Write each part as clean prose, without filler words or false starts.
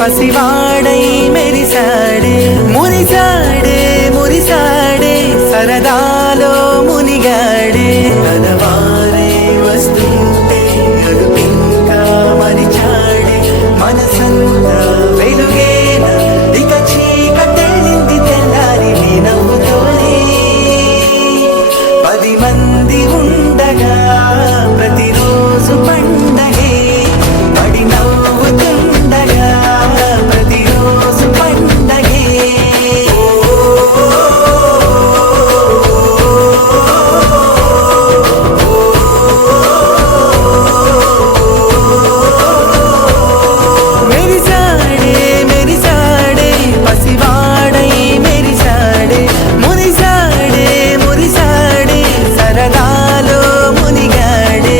పసివాడై మెరిసాడే మురిసాడే మురిసాడే సరదాలో మునిగాడే కలవారే వస్తుంటే అడుగింకా మరిచాడే మనసంతా వెలుగేన ఇక చీకటెళ్ళింది తెల్లారి నీ నవ్వుతోనే 10 మంది ఉండగా ప్రతిరోజు పండగే పడి నవ్వుతుండగా ప్రతిరోజు పండగే మెరిసాడే మెరిసాడే పసివాడై మెరిసాడే మురిసాడే మురిసాడే సరదాలో మునిగాడే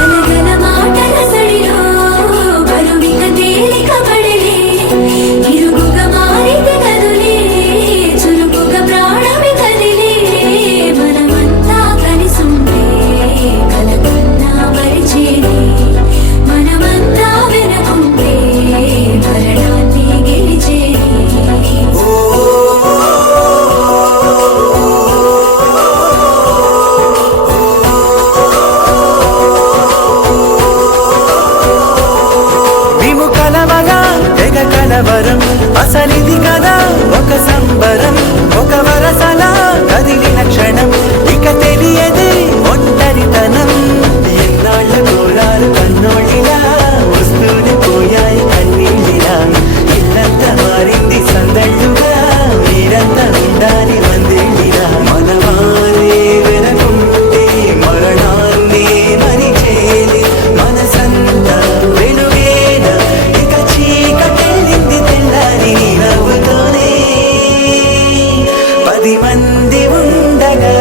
గలగల మాటల సడిలో బరువిక తేలిక పడలే ఇరుగుగా మారితే కదులే చురుకుగా ప్రాణమి కదిలే మనమంతా కలిసుంటే కలకన్నా మరిచేది మనమంతా వెనకుంటే మరణాన్ని గెలిచేది మేము కలవగా తెగ కలవరం అసలిది కదా ఒక సంబరం ఒక వరసలా కదిలిన క్షణం ఇక తెలియదే ఒంటరితనం ఎన్నాళ్ళ కోరాలు కన్నోళ్ళిలా వస్తూనే పోయాయి కన్నీళ్ళిలా ఇల్లంతా మారింది సందళ్ళుగా మీరంతా ఉండాలి వందేళ్ళిలా మనవారే వెనకుంటే మరణాన్ని మరిచేది మనసంతా వెలుగేన ఇక చీకటెళ్ళింది తెల్లారి నీ నవ్వుతోనే 10 మంది ఉండగా